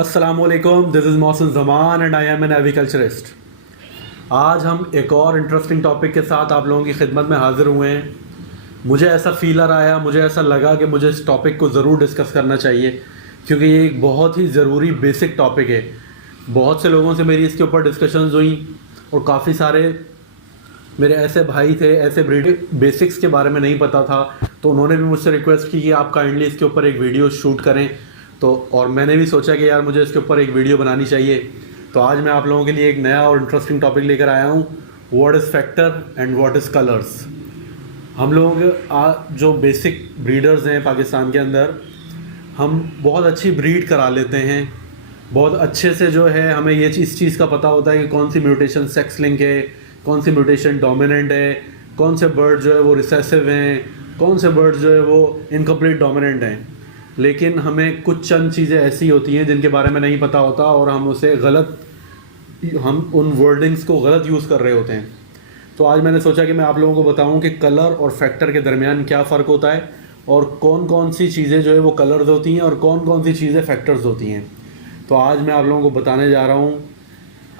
अस्सलामुअलैकुम, this is Mohsin Zaman and I am an agriculturist. आज हम एक और इंटरेस्टिंग टॉपिक के साथ आप लोगों की खिदमत में हाज़िर हुए हैं। मुझे ऐसा फीलर आया, मुझे ऐसा लगा कि मुझे इस टॉपिक को ज़रूर डिस्कस करना चाहिए क्योंकि ये एक बहुत ही ज़रूरी बेसिक टॉपिक है। बहुत से लोगों से मेरी इसके ऊपर डिस्कशंस हुई और काफ़ी सारे मेरे ऐसे भाई थे, ऐसे ब्रीडिंग बेसिक्स के बारे में नहीं पता था, तो उन्होंने भी मुझसे रिक्वेस्ट की कि आप काइंडली इसके ऊपर एक वीडियो शूट करें। तो और मैंने भी सोचा कि यार मुझे इसके ऊपर एक वीडियो बनानी चाहिए। तो आज मैं आप लोगों के लिए एक नया और इंटरेस्टिंग टॉपिक लेकर आया हूँ, what is factor and what is colours. हम लोग जो बेसिक ब्रीडर्स हैं पाकिस्तान के अंदर, हम बहुत अच्छी ब्रीड करा लेते हैं, बहुत अच्छे से जो है हमें ये इस चीज़ का पता होता है कि कौन सी म्यूटेशन सेक्स लिंक है, कौन सी म्यूटेशन डोमिनेंट है, कौन से बर्ड जो है वो रिसेसिव हैं, कौन से बर्ड जो है वो इनकम्प्लीट डोमिनेंट हैं। लेकिन हमें कुछ चंद चीज़ें ऐसी होती हैं जिनके बारे में नहीं पता होता और हम उन वर्डिंग्स को गलत यूज़ कर रहे होते हैं। तो आज मैंने सोचा कि मैं आप लोगों को बताऊं कि कलर और फैक्टर के दरमियान क्या फ़र्क होता है और कौन कौन सी चीज़ें जो है वो कलर्स होती हैं और कौन कौन सी चीज़ें फैक्टर्स होती हैं। तो आज मैं आप लोगों को बताने जा रहा हूँ।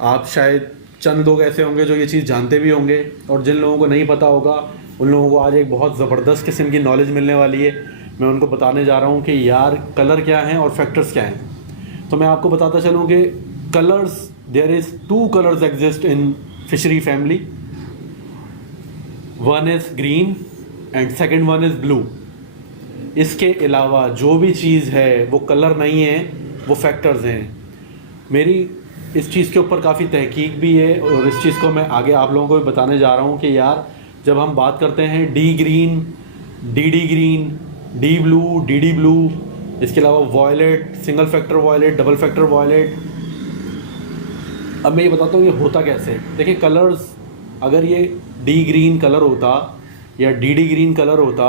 आप शायद चंद लोग ऐसे होंगे जो ये चीज़ जानते भी होंगे और जिन लोगों को नहीं पता होगा उन लोगों को आज एक बहुत ज़बरदस्त किस्म की नॉलेज मिलने वाली है। मैं उनको बताने जा रहा हूँ कि यार कलर क्या हैं और फैक्टर्स क्या हैं। तो मैं आपको बताता चलूँ कि colours, there is 2 colours exist in fishery family. One is green and second one is blue. इसके अलावा जो भी चीज़ है वो कलर नहीं है, वो फैक्टर्स हैं। मेरी इस चीज़ के ऊपर काफ़ी तहकीक भी है और इस चीज़ को मैं आगे आप लोगों को भी बताने जा रहा हूँ कि यार जब हम बात करते हैं D green, D green, D blue, D blue, इसके अलावा violet, single factor violet, double factor violet. अब मैं ये बताता हूँ ये होता कैसे। देखिए कलर्स, अगर ये डी ग्रीन कलर होता या डी ग्रीन कलर होता,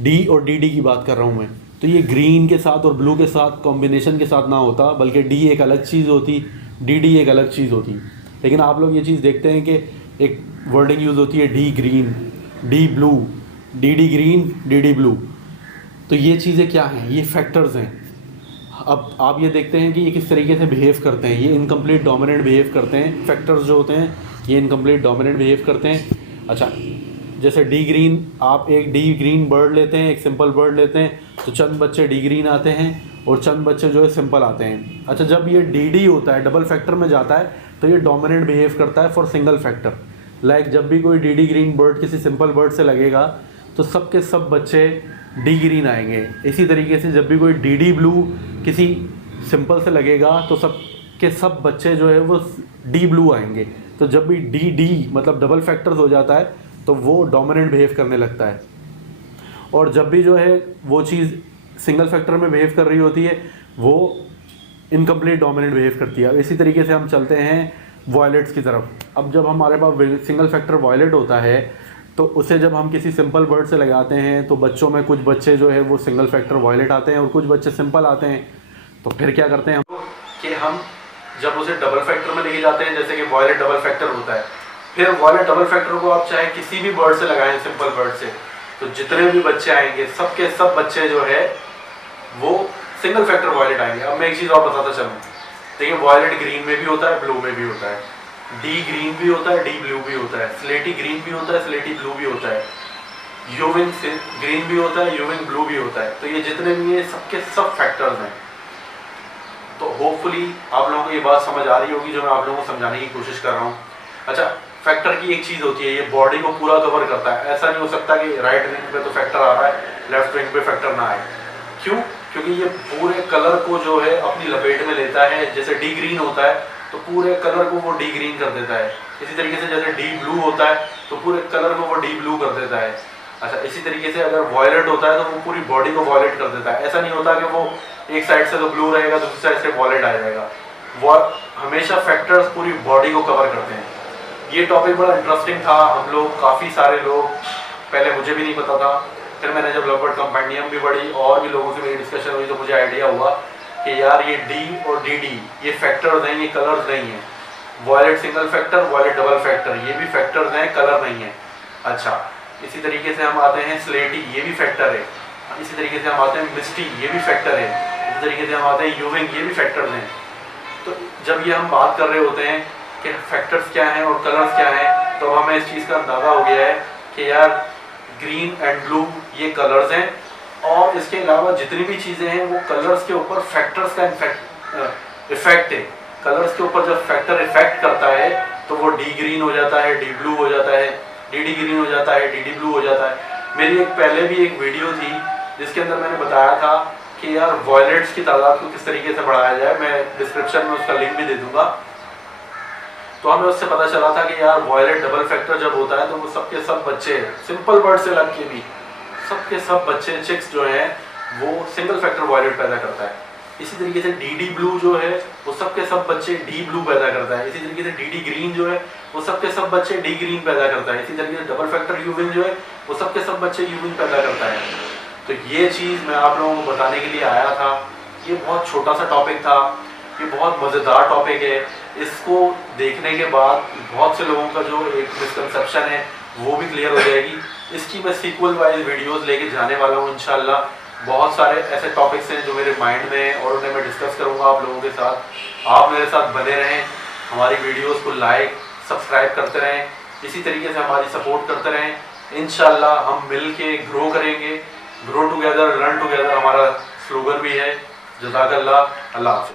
डी और डी की बात कर रहा हूँ मैं, तो ये ग्रीन के साथ और ब्लू के साथ कॉम्बिनेशन के साथ ना होता, बल्कि डी एक अलग चीज़ होती, डी एक अलग चीज़ होती। लेकिन आप लोग ये चीज़ देखते हैं कि एक वर्डिंग यूज़ होती है D green, D blue, D green, D blue. तो ये चीज़ें क्या हैं? ये फैक्टर्स हैं। अब आप ये देखते हैं कि ये किस तरीके से बिहेव करते हैं। ये इनकम्प्लीट डोमिनेंट बिहेव करते हैं। फैक्टर्स जो होते हैं ये इनकम्प्लीट डोमिनेंट बिहेव करते हैं। अच्छा, जैसे डी ग्रीन, आप एक डी ग्रीन बर्ड लेते हैं, एक सिंपल बर्ड लेते हैं, तो चंद बच्चे डी ग्रीन आते हैं और चंद बच्चे जो है सिंपल आते हैं। अच्छा, जब ये डी होता है, डबल फैक्टर में जाता है, तो ये डोमिनेंट बिहेव करता है फॉर सिंगल फैक्टर। लाइक जब भी कोई डी ग्रीन बर्ड किसी सिंपल बर्ड से लगेगा तो सब के सब बच्चे डी ग्रीन आएंगे। इसी तरीके से जब भी कोई डी ब्लू किसी सिंपल से लगेगा तो सब के सब बच्चे जो है वो डी ब्लू आएंगे। तो जब भी डी मतलब डबल फैक्टर्स हो जाता है तो वो डोमिनेंट बिहेव करने लगता है। और जब भी जो है वो चीज़ सिंगल फैक्टर में बिहेव कर रही होती है वो इनकम्प्लीट डोमिनेंट बिहेव करती है। इसी तरीके से हम चलते हैं वॉयलेट्स की तरफ। अब जब हमारे पास सिंगल फैक्टर वॉयलेट होता है तो उसे जब हम किसी सिंपल बर्ड से लगाते हैं तो बच्चों में कुछ बच्चे जो है वो सिंगल फैक्टर वॉयलेट आते हैं और कुछ बच्चे सिंपल आते हैं। तो फिर क्या करते हैं हम जब उसे डबल फैक्टर में लेके जाते हैं, जैसे कि वॉयलेट डबल फैक्टर होता है, फिर वॉयलेट डबल फैक्टर को आप चाहे किसी भी बर्ड से लगाएं, सिंपल बर्ड से, तो जितने भी बच्चे आएंगे सब के सब बच्चे जो है वो सिंगल फैक्टर वॉयलेट आएंगे। अब मैं एक चीज़ और बताता चलूँ। देखिए वॉयलेट ग्रीन में भी होता है, ब्लू में भी होता है, डी ग्रीन भी होता है, डी ब्लू भी होता है, स्लेटी ग्रीन भी होता है, स्लेटी ब्लू भी होता है, यूविंग ग्रीन भी होता है, यूविंग ब्लू भी होता है। तो ये जितने भी ये सबके सब फैक्टर्स हैं। तो होपफुली आप लोगों को ये बात समझ आ रही होगी जो मैं आप लोगों को समझाने की कोशिश कर रहा हूँ। अच्छा, फैक्टर की एक चीज़ होती है, ये बॉडी को पूरा कवर करता है। ऐसा नहीं हो सकता कि राइट विंग पे तो फैक्टर आ रहा है, लेफ्ट विंग पे फैक्टर ना आए। क्यों? क्योंकि ये पूरे कलर को जो है अपनी लपेट में लेता है। जैसे डी ग्रीन होता है तो पूरे कलर को वो डी ग्रीन कर देता है। इसी तरीके से जैसे डी ब्लू होता है तो पूरे कलर को वो डी ब्लू कर देता है। अच्छा, इसी तरीके से अगर वॉयलेट होता है तो वो पूरी बॉडी को वॉयलेट कर देता है। ऐसा नहीं होता कि वो एक साइड से तो ब्लू रहेगा, दूसरी साइड से वॉयलेट आ जाएगा। वो हमेशा फैक्टर्स पूरी बॉडी को कवर करते हैं। ये टॉपिक बड़ा इंटरेस्टिंग था। हम लोग काफ़ी सारे लोग, पहले मुझे भी नहीं पता था, फिर मैंने जब लवबर्ड कंपेंडियम भी पढ़ी और भी लोगों से मेरी डिस्कशन हुई तो मुझे आइडिया हुआ कि यार ये डी और डी ये फैक्टर्स हैं, ये कलर्स नहीं हैं। Violet single factor, violet double factor, ये भी फैक्टर्स हैं, कलर नहीं है। अच्छा, इसी तरीके से हम आते हैं स्लेटी, ये भी फैक्टर है। इसी तरीके से हम आते हैं मिस्टी, ये भी फैक्टर है। इसी तरीके से हम आते हैं यूविंग, ये भी फैक्टर्स हैं। जब ये हम बात कर रहे होते हैं कि फैक्टर्स क्या हैं और कलर्स क्या हैं, तो हमें इस चीज़ का अंदाज़ा हो गया है कि यार ग्रीन एंड ब्लू ये कलर्स हैं, और इसके अलावा जितनी भी चीज़ें हैं वो कलर्स के ऊपर फैक्टर्स का इफेक्ट है। कलर्स के ऊपर जब फैक्टर इफेक्ट करता है तो वो डी ग्रीन हो जाता है, डी ब्लू हो जाता है, डी ग्रीन हो जाता है, डी ब्लू हो जाता है। मेरी एक पहले भी एक वीडियो थी जिसके अंदर मैंने बताया था कि यार वॉयलेट्स की तादाद को किस तरीके से बढ़ाया जाए, मैं डिस्क्रिप्शन में उसका लिंक भी दे दूंगा। तो हमें उससे पता चला था कि यार वॉयलेट डबल फैक्टर जब होता है तो वो सबके सब बच्चे, सिंपल वर्ड से लग के भी सबके सब बच्चे चिक्स जो हैं वो सिंगल फैक्टर वॉयलेट पैदा करता है। इसी तरीके से डी ब्लू जो है वो सबके सब बच्चे डी ब्लू पैदा करता है। इसी तरीके से डी ग्रीन जो है वो सबके सब बच्चे डी ग्रीन पैदा करता है। इसी तरीके से डबल फैक्टर यूविन जो है वो सबके सब बच्चे यूविन पैदा करता है। तो ये चीज़ मैं आप लोगों को बताने के लिए आया था। ये बहुत छोटा सा टॉपिक था, ये बहुत मज़ेदार टॉपिक है। इसको देखने के बाद बहुत से लोगों का जो एक मिसकंसेप्शन है वो भी क्लियर हो जाएगी। इसकी मैं सीक्वल वाइज वीडियोस लेके जाने वाला हूँ इंशाल्लाह। बहुत सारे ऐसे टॉपिक्स हैं जो मेरे माइंड में हैं और उन्हें मैं डिस्कस करूँगा आप लोगों के साथ। आप मेरे साथ बने रहें, हमारी वीडियोस को लाइक सब्सक्राइब करते रहें, इसी तरीके से हमारी सपोर्ट करते रहें। इंशाल्लाह हम मिल के ग्रो करेंगे। ग्रो टुगेदर लर्न टुगेदर हमारा स्लोगन भी है। जज़ाकल्लाह, अल्लाह हाफ़िज़।